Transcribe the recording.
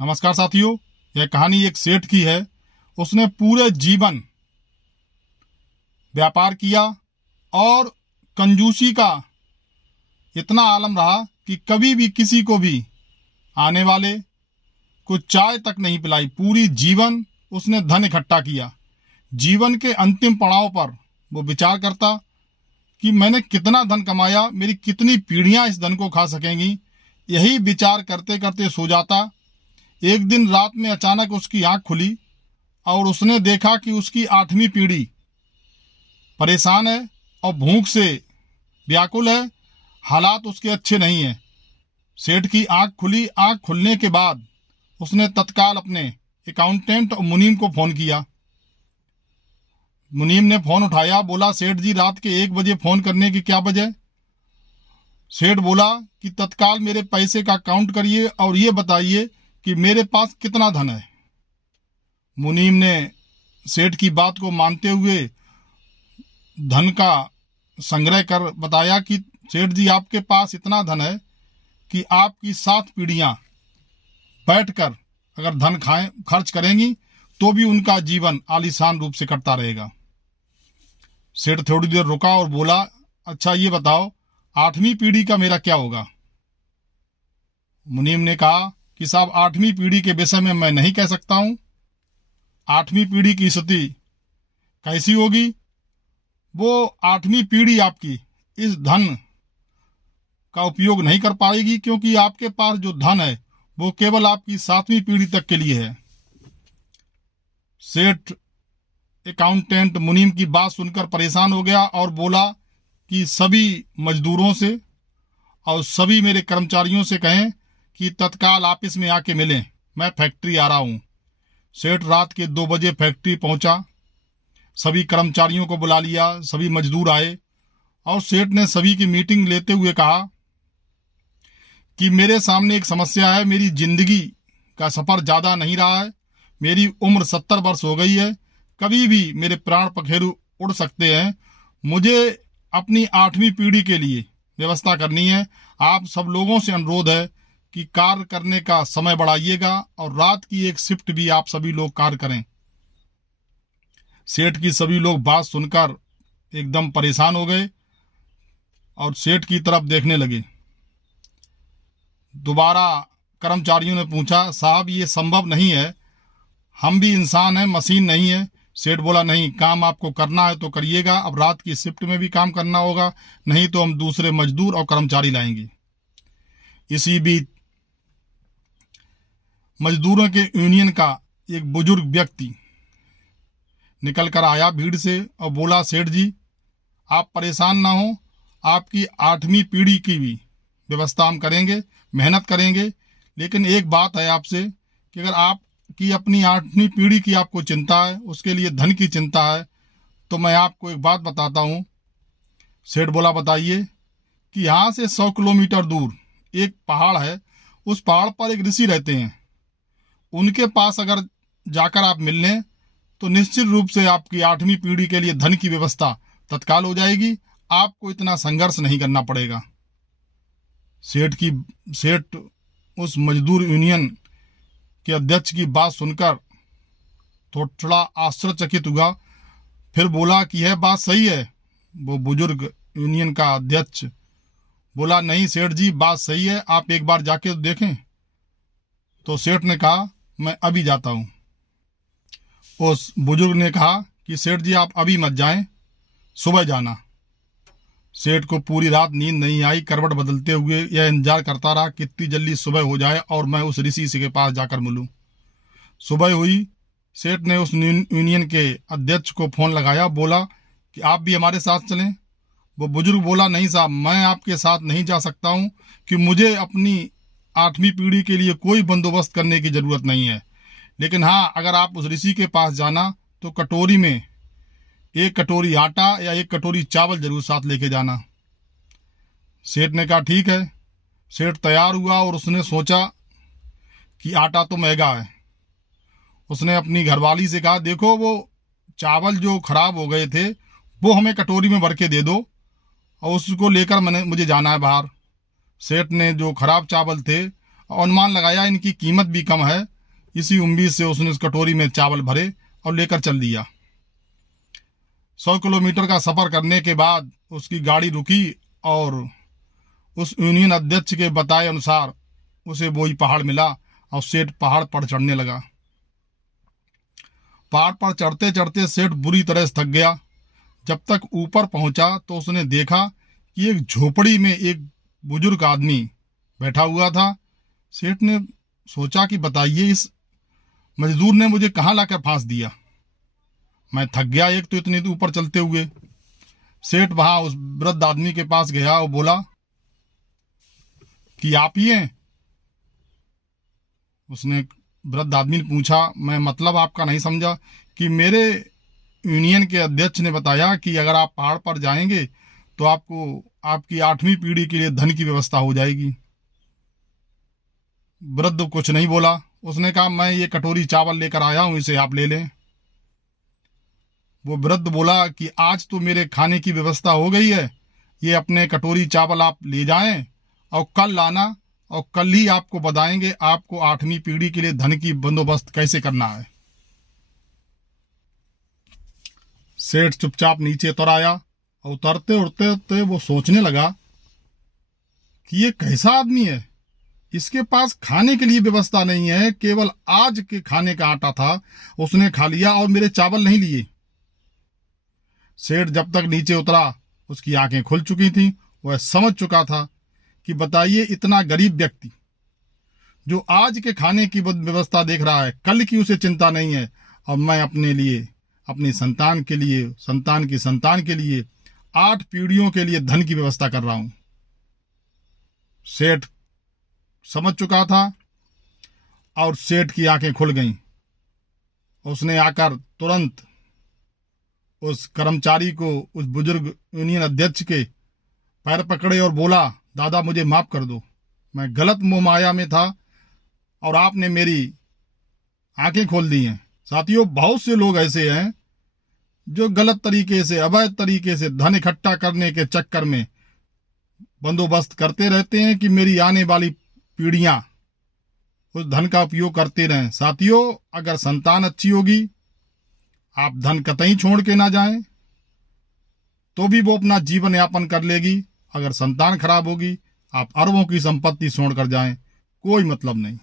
नमस्कार साथियों। यह कहानी एक सेठ की है। उसने पूरे जीवन व्यापार किया और कंजूसी का इतना आलम रहा कि कभी भी किसी को भी आने वाले को चाय तक नहीं पिलाई। पूरी जीवन उसने धन इकट्ठा किया। जीवन के अंतिम पड़ाव पर वो विचार करता कि मैंने कितना धन कमाया, मेरी कितनी पीढ़ियां इस धन को खा सकेंगी। यही विचार करते करते सो जाता। एक दिन रात में अचानक उसकी आंख खुली और उसने देखा कि उसकी 8वीं पीढ़ी परेशान है और भूख से व्याकुल है। हालात उसके अच्छे नहीं हैं। सेठ की आंख खुली। आंख खुलने के बाद उसने तत्काल अपने अकाउंटेंट और मुनीम को फोन किया। मुनीम ने फोन उठाया, बोला सेठ जी रात के 1 बजे फोन करने की क्या वजह? सेठ बोला कि तत्काल मेरे पैसे का काउंट करिए और ये बताइए कि मेरे पास कितना धन है। मुनीम ने सेठ की बात को मानते हुए धन का संग्रह कर बताया कि सेठ जी आपके पास इतना धन है कि आपकी 7 पीढ़ियां बैठकर अगर धन खाएं खर्च करेंगी तो भी उनका जीवन आलीशान रूप से कटता रहेगा। सेठ थोड़ी देर रुका और बोला, अच्छा ये बताओ 8वीं पीढ़ी का मेरा क्या होगा? मुनीम ने कहा कि साहब 8वीं पीढ़ी के विषय में मैं नहीं कह सकता हूं। 8वीं पीढ़ी की स्थिति कैसी होगी? वो 8वीं पीढ़ी आपकी इस धन का उपयोग नहीं कर पाएगी, क्योंकि आपके पास जो धन है वो केवल आपकी 7वीं पीढ़ी तक के लिए है। सेठ अकाउंटेंट मुनीम की बात सुनकर परेशान हो गया और बोला कि सभी मजदूरों से और सभी मेरे कर्मचारियों से कहें कि तत्काल ऑफिस में आके मिलें, मैं फैक्ट्री आ रहा हूं। सेठ रात के 2 बजे फैक्ट्री पहुंचा। सभी कर्मचारियों को बुला लिया, सभी मजदूर आए और सेठ ने सभी की मीटिंग लेते हुए कहा कि मेरे सामने एक समस्या है। मेरी जिंदगी का सफर ज्यादा नहीं रहा है। मेरी उम्र 70 वर्ष हो गई है। कभी भी मेरे प्राण पखेरु उड़ सकते हैं। मुझे अपनी 8वीं पीढ़ी के लिए व्यवस्था करनी है। आप सब लोगों से अनुरोध है कि कार्य करने का समय बढ़ाइएगा और रात की एक शिफ्ट भी आप सभी लोग कार्य करें। सेठ की सभी लोग बात सुनकर एकदम परेशान हो गए और सेठ की तरफ देखने लगे। दोबारा कर्मचारियों ने पूछा, साहब ये संभव नहीं है, हम भी इंसान हैं, मशीन नहीं है। सेठ बोला, नहीं, काम आपको करना है तो करिएगा। अब रात की शिफ्ट में भी काम करना होगा, नहीं तो हम दूसरे मजदूर और कर्मचारी लाएंगे। इसी बीच मजदूरों के यूनियन का एक बुजुर्ग व्यक्ति निकल कर आया भीड़ से और बोला, सेठ जी आप परेशान ना हो, आपकी 8वीं पीढ़ी की भी व्यवस्था हम करेंगे, मेहनत करेंगे। लेकिन एक बात है आपसे कि अगर आपकी अपनी 8वीं पीढ़ी की आपको चिंता है, उसके लिए धन की चिंता है, तो मैं आपको एक बात बताता हूँ। सेठ बोला, बताइए। कि यहाँ से 100 किलोमीटर दूर एक पहाड़ है। उस पहाड़ पर एक ऋषि रहते हैं। उनके पास अगर जाकर आप मिल लें तो निश्चित रूप से आपकी 8वीं पीढ़ी के लिए धन की व्यवस्था तत्काल हो जाएगी। आपको इतना संघर्ष नहीं करना पड़ेगा। सेठ उस मजदूर यूनियन के अध्यक्ष की बात सुनकर थोड़ा आश्चर्यचकित हुआ। फिर बोला कि यह बात सही है? वो बुजुर्ग यूनियन का अध्यक्ष बोला, नहीं सेठ जी बात सही है, आप एक बार जाके तो देखें। तो सेठ ने कहा, मैं अभी जाता हूं। उस बुजुर्ग ने कहा कि सेठ जी आप अभी मत जाएं, सुबह जाना। सेठ को पूरी रात नींद नहीं आई। करवट बदलते हुए यह इंतजार करता रहा कितनी जल्दी सुबह हो जाए और मैं उस ऋषि के पास जाकर मिलूं। सुबह हुई। सेठ ने उस यूनियन के अध्यक्ष को फोन लगाया, बोला कि आप भी हमारे साथ चलें। वो बुजुर्ग बोला, नहीं साहब, मैं आपके साथ नहीं जा सकता हूं कि मुझे अपनी 8वीं पीढ़ी के लिए कोई बंदोबस्त करने की जरूरत नहीं है। लेकिन हाँ, अगर आप उस ऋषि के पास जाना तो कटोरी में 1 कटोरी आटा या 1 कटोरी चावल जरूर साथ लेके जाना। सेठ ने कहा, ठीक है। सेठ तैयार हुआ और उसने सोचा कि आटा तो महंगा है। उसने अपनी घरवाली से कहा, देखो वो चावल जो खराब हो गए थे वो हमें कटोरी में भर के दे दो और उसको लेकर मुझे जाना है बाहर। सेठ ने जो खराब चावल थे अनुमान लगाया इनकी कीमत भी कम है। इसी उम्मीद से उसने उस कटोरी में चावल भरे और लेकर चल दिया। 100 किलोमीटर का सफर करने के बाद उसकी गाड़ी रुकी और उस यूनियन अध्यक्ष के बताए अनुसार उसे वही पहाड़ मिला और सेठ पहाड़ पर चढ़ने लगा। पहाड़ पर चढ़ते चढ़ते सेठ बुरी तरह से थक गया। जब तक ऊपर पहुंचा तो उसने देखा कि एक झोपड़ी में एक बुजुर्ग आदमी बैठा हुआ था। सेठ ने सोचा कि बताइए इस मजदूर ने मुझे कहाँ लाकर फांस दिया, मैं थक गया एक तो इतने ऊपर चलते हुए। सेठ वहां उस वृद्ध आदमी के पास गया और बोला कि आप ही हैं? उसने वृद्ध आदमी ने पूछा, मैं मतलब आपका नहीं समझा। कि मेरे यूनियन के अध्यक्ष ने बताया कि अगर आप पहाड़ पर जाएंगे तो आपको आपकी 8वीं पीढ़ी के लिए धन की व्यवस्था हो जाएगी। वृद्ध कुछ नहीं बोला। उसने कहा, मैं ये कटोरी चावल लेकर आया हूं, इसे आप ले लें। वो वृद्ध बोला कि आज तो मेरे खाने की व्यवस्था हो गई है, ये अपने कटोरी चावल आप ले जाएं और कल लाना, और कल ही आपको बताएंगे आपको 8वीं पीढ़ी के लिए धन की बंदोबस्त कैसे करना है। सेठ चुपचाप नीचे उतर आया और उतरते उतरते वो सोचने लगा कि ये कैसा आदमी है, इसके पास खाने के लिए व्यवस्था नहीं है, केवल आज के खाने का आटा था उसने खा लिया और मेरे चावल नहीं लिए। सेठ जब तक नीचे उतरा उसकी आंखें खुल चुकी थीं। वह समझ चुका था कि बताइए इतना गरीब व्यक्ति जो आज के खाने की व्यवस्था देख रहा है, कल की उसे चिंता नहीं है, और मैं अपने लिए, अपनी संतान के लिए, संतान की संतान के लिए 8 पीढ़ियों के लिए धन की व्यवस्था कर रहा हूं। सेठ समझ चुका था और सेठ की आंखें खुल गईं। उसने आकर तुरंत उस कर्मचारी को, उस बुजुर्ग यूनियन अध्यक्ष के पैर पकड़े और बोला, दादा मुझे माफ कर दो, मैं गलत मोह माया में था और आपने मेरी आंखें खोल दी हैं। साथियों, बहुत से लोग ऐसे हैं जो गलत तरीके से, अवैध तरीके से धन इकट्ठा करने के चक्कर में बंदोबस्त करते रहते हैं कि मेरी आने वाली पीढ़ियां उस धन का उपयोग करते रहें। साथियों, अगर संतान अच्छी होगी, आप धन कतई छोड़ के ना जाएं, तो भी वो अपना जीवन यापन कर लेगी। अगर संतान खराब होगी, आप अरबों की संपत्ति छोड़कर जाएं, कोई मतलब नहीं।